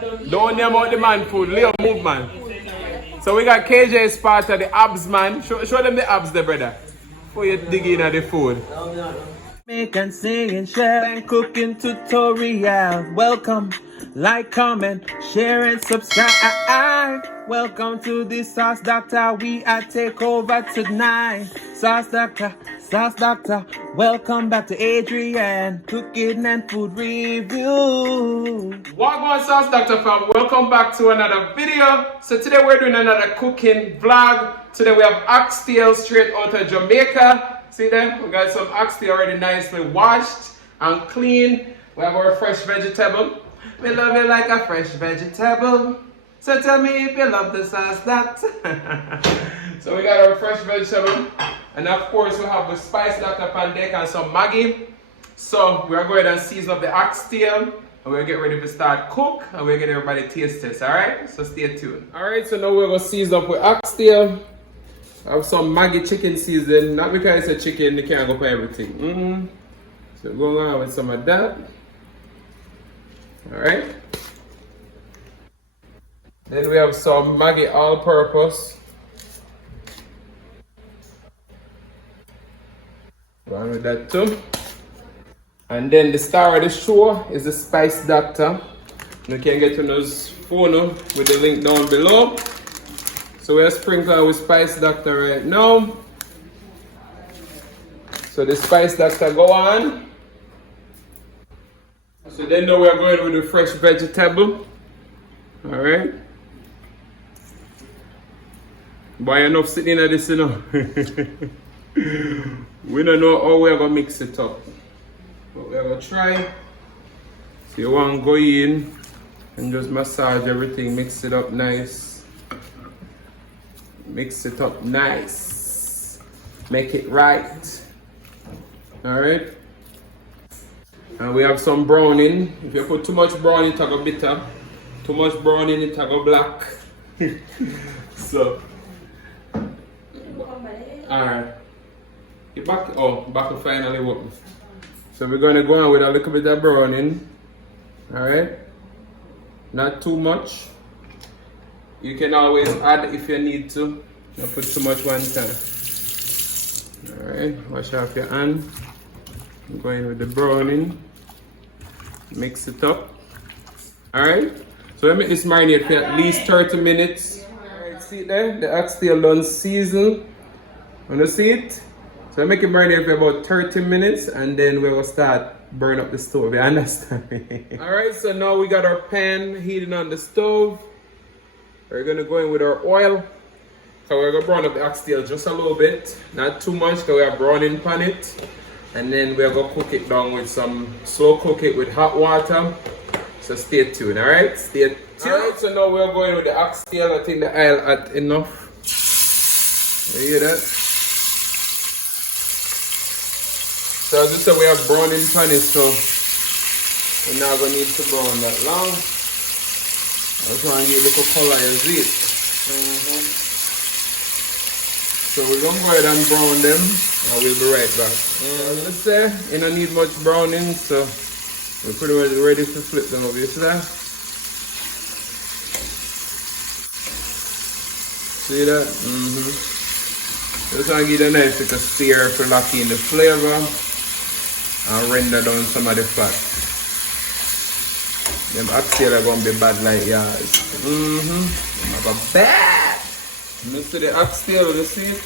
Don't name out the man food. Leo move, man. So we got KJ part of the abs, man. Show them the abs there, brother. Before you dig in at the food. Make and sing and share and cooking tutorial. Welcome, like, comment, share and subscribe. Welcome to the Sauce Dackta. We are take over tonight. Sauce Dackta. Welcome back to Adrian, cooking and food review. Welcome, Sauce Dackta fam. Welcome back to another video. So today we're doing another cooking vlog. Today we have oxtails straight out of Jamaica. See them? We got some oxtail already nicely washed and clean. We have our fresh vegetable. We love it like a fresh vegetable. So tell me if you love the sauce Dackta. So we got our fresh vegetable. And of course we have the spice Dackta pan deck and some Maggi. So we are going to season up the oxtail. And we'll get ready to start cook. And we'll get everybody taste test. Alright? So stay tuned. Alright, so now we're going to season up with oxtail. I have some Maggi chicken seasoning, not because it's a chicken, you can't go for everything. So go on with some of that. Alright. Then we have some Maggi all-purpose. Go on with that too. And then the star of the show is the Spice Dackta. You can get to those phone with the link down below. So we're sprinkling with Spice Dackta right now. So the Spice Dackta go on. So then now we're going with the fresh vegetable. Alright. Boy, enough sitting at this, you know. We don't know how we're going to mix it up. But we're going to try. So you want to go in and just massage everything, mix it up nice. Mix it up nice. Make it right. Alright. And we have some browning. If you put too much browning, it will go bitter. Too much browning, it will go black. So. Alright. You back? Oh, back to finally working. So we're going to go on with a little bit of browning. Alright. Not too much. You can always add if you need to. Don't put too much one time. Alright, wash off your hand. I'm going with the browning. Mix it up. Alright, so let me make this marinate for at least 30 minutes. Alright, see it there? The oxtail done season. Wanna see it? So I make it marinate for about 30 minutes and then we will start burn up the stove. You understand me? Alright, so now we got our pan heating on the stove. We're gonna go in with our oil. So we're gonna brown up the oxtail just a little bit, not too much because we are browning pan it. And then we're gonna cook it down with slow cook it with hot water. So stay tuned, alright? Stay tuned. Alright, so now we're going with the oxtail. I think the oil hot enough. You hear that? So as I said, we are browning pan it, so we're not gonna need to brown that long. I just want to get a little color as it. So we're going to go ahead and brown them and we'll be right back. Let's say you don't need much browning, so we're pretty much ready to flip them over. You see that? See that? Just want to give it a nice little stir for locking in the flavor and render down some of the fat. Them oxtail are gonna be bad like yours. Them have a bad. You see the oxtail, you see it?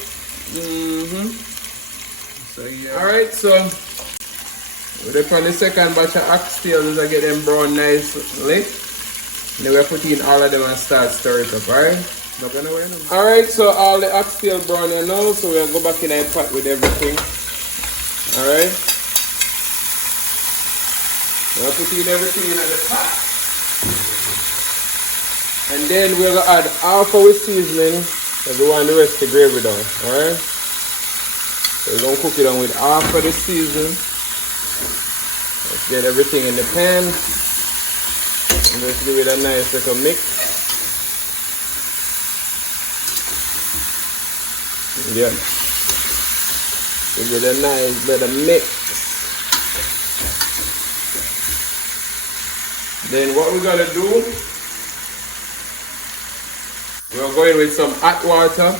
So yeah. Alright, so we're on the second batch of oxtails I get them brown nicely. And then we're putting in all of them and start stir it up, alright? Not gonna wear them. Alright, so all the oxtail brown here now, so we'll go back in a pot with everything. Alright. We're putting everything in the pot. And then we're going to add half of our seasoning because we want the rest of the gravy down. Alright? So we're going to cook it on with half of the seasoning. Let's get everything in the pan. And just give it a nice little mix. Yeah. Give it a nice bit of mix. Then what we're gonna do We're going with some hot water.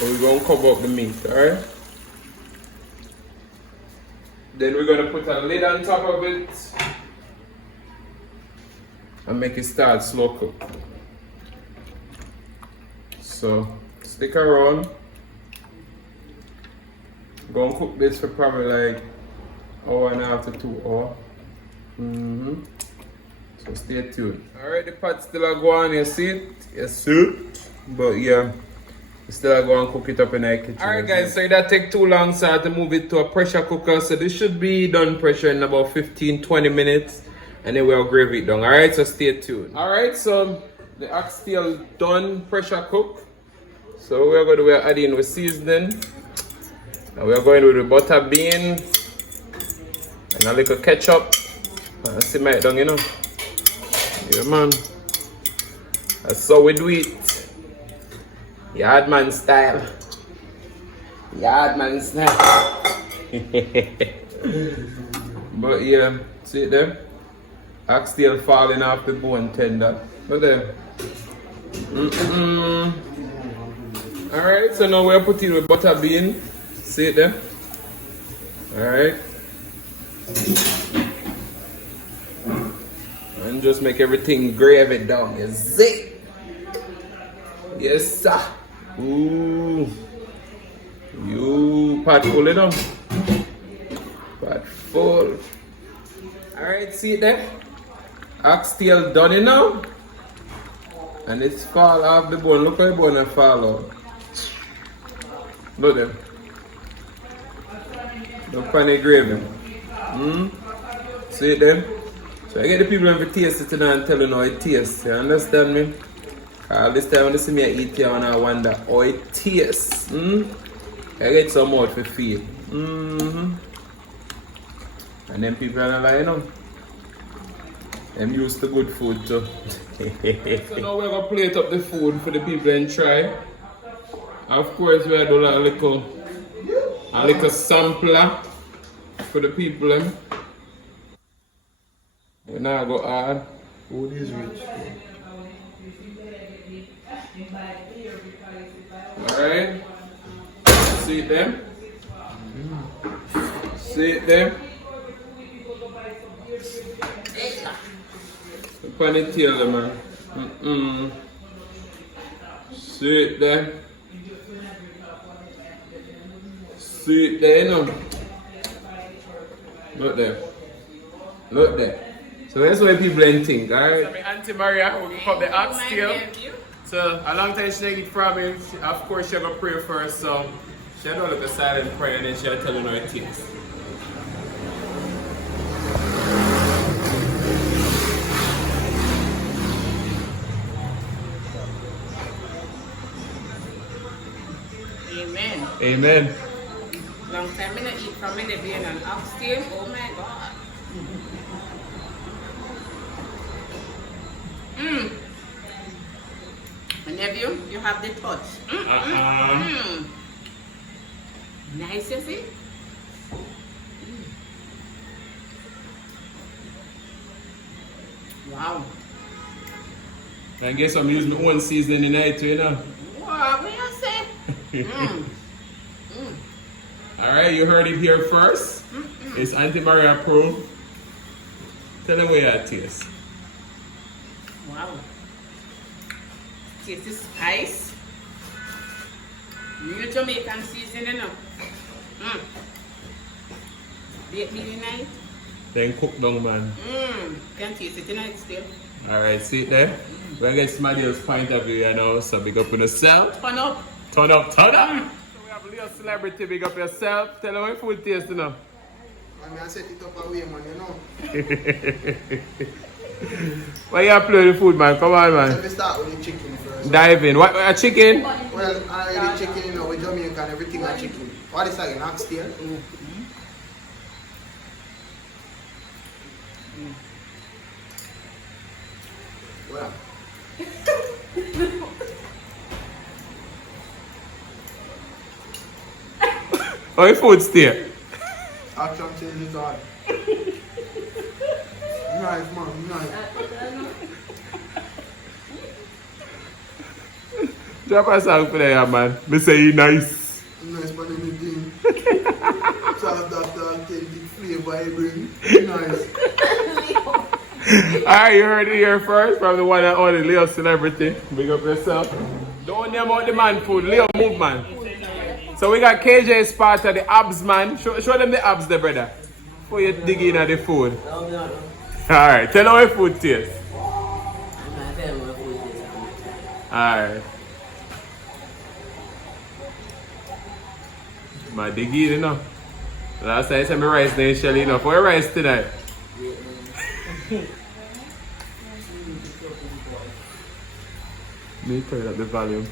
We're going to cover up the meat, alright? Then we're going to put a lid on top of it and make it start slow cook. So stick around. Go and cook this for probably like 1.5 to 2 hours. So stay tuned. Alright, the pot still a go on, you see it? You see it? But yeah, we still a go and cook it up in the kitchen. Alright guys, so that take too long, so I had to move it to a pressure cooker. So this should be done pressure in about 15-20 minutes. And then we'll gravy it down. Alright, so stay tuned. Alright, so the oxtail done pressure cook. So we're going to add in with seasoning. And we're going with the butter bean and a little ketchup. And simmer it down, you know. Yeah, man. That's how we do it. Yardman style. Yardman style. But yeah, see it there? Oxtail falling off the bone tender. Look there. Alright, so now we're putting with butter bean. See it there? Alright. And just make everything gravy down. You see? Yes, sir. Ooh. You pot full it up. Pot full. Alright, see it there? Oxtail done it now. And it's fall off the bone. Look how the bone fall out. Look there. Look on the gravy. See it then? So I get the people to taste it tonight and tell you how it tastes. You understand me? This time when you see me eat here and I wonder how it tastes. I get some mouth for feel. And then people are like, you know, I'm used to good food too. So now we're going to plate up the food for the people and try. Of course, we do a little sampler for the people. We now go add. Food is rich. Alright. See it them? See it them? Look on the tail, man. See it there? See it there, you know? Look there. Look there. So that's why people ain't think, alright? So my Auntie Maria will cook up the oxtail. So a long time she didn't eat from him. Of course she have to pray first, so she had to look a silent prayer and then she had to tell you how it tastes. Amen. Amen. Long time I don't eat from the being an oxtail. Oh my God. My nephew, you have the touch. Nice, you see? Wow. I guess I'm using my own seasoning tonight too, you know? What do you say? Alright, you heard it here first. It's Auntie Maria approved. Tell them where it tastes. Wow. Taste the spice. New Jamaican seasoning, you know. Bake me tonight. Then cook down, man. Can taste it tonight still. Alright, see it there? We're going to get somebody else's point of view, you know, so big up on yourself. Turn up. Turn up, turn up! So we have a little celebrity, big up yourself. Tell them what food tastes, you know. I set it up away, man, you know. Why you play the food, man? Come on, man. Let me start with the chicken first. Dive in. What, a chicken? Well, I the chicken, you know, with Jamaican, everything are chicken. What is that, an oxtail? Well. How your food stay? Action changes on. Nice, man, nice. Drop a song for there, man. Me say he nice. Nice man anything. Sauce Dackta, take the flavor I bring. Nice. Alright, you heard it here first from the one and only Leo Celebrity. Big up yourself. Don't name out the man food. Leo move, man. So we got KJ spot at the abs, man. Show them the abs there, brother. Before you dig in at the food. Alright, tell them how food tastes. Alright. My dig in, you know. Last time I said my rice then Shelly, you know. For your rice tonight. Me turn up the volume.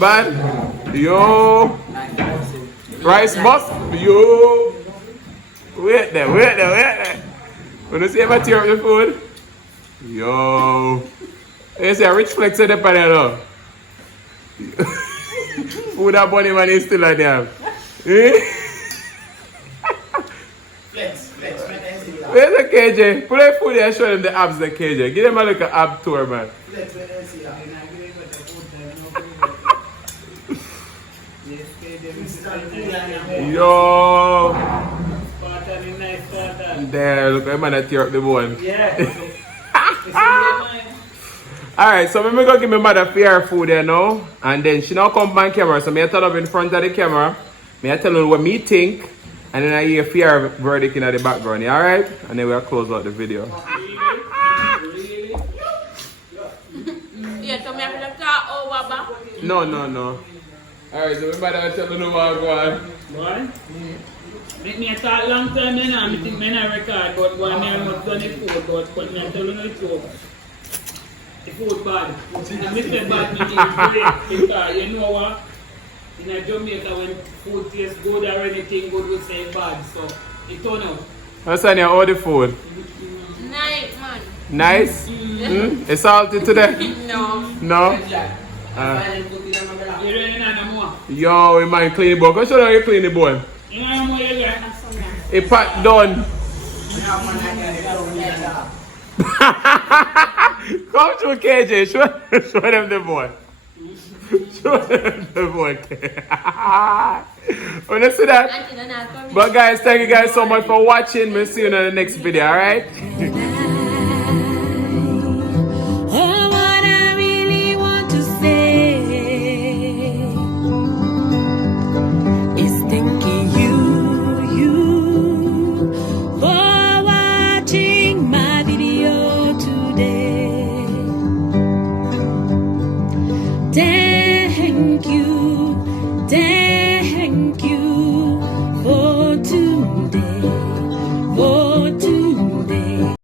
Bad? Yo. Rice boss? Yo. Wait there. Wanna see if I tear up the food? Yo. You see a rich flex in the panel now. Food that bunny man is still like them. Where's the KJ? Put that food there and show them the abs, the KJ. Give them a look at ab tour, man. Yo. There, look at man that tear up the bone. Alright, so I'm going to give my mother fair food there now. And then she now come on camera. So I turn up in front of the camera. I tell her what me think. And then I hear fair verdict in the background. Alright? And then we'll close out the video. Yeah, so me have to talk over back. No. Alright, so my mother tell her what go on. What? Make me a talk long time now. I think I record, but go on me and not done the food, but me tell you the truth. The food bad. And I say bad me is great because you know what? In Jamaica when food tastes good or anything good we say bad. So it turn out. What's on your order food? Nice, man. Nice? It's salty today? No? You really not no more. Yo, we might clean the bowl. Go show them how you clean the bowl. You know how much you get? A pot done. Come to KJ, show them the boy. Show them the boy. Wanna see that? But guys, thank you guys so much for watching. We'll see you in the next video, alright? What I really want to say is thanking you for watching my video today.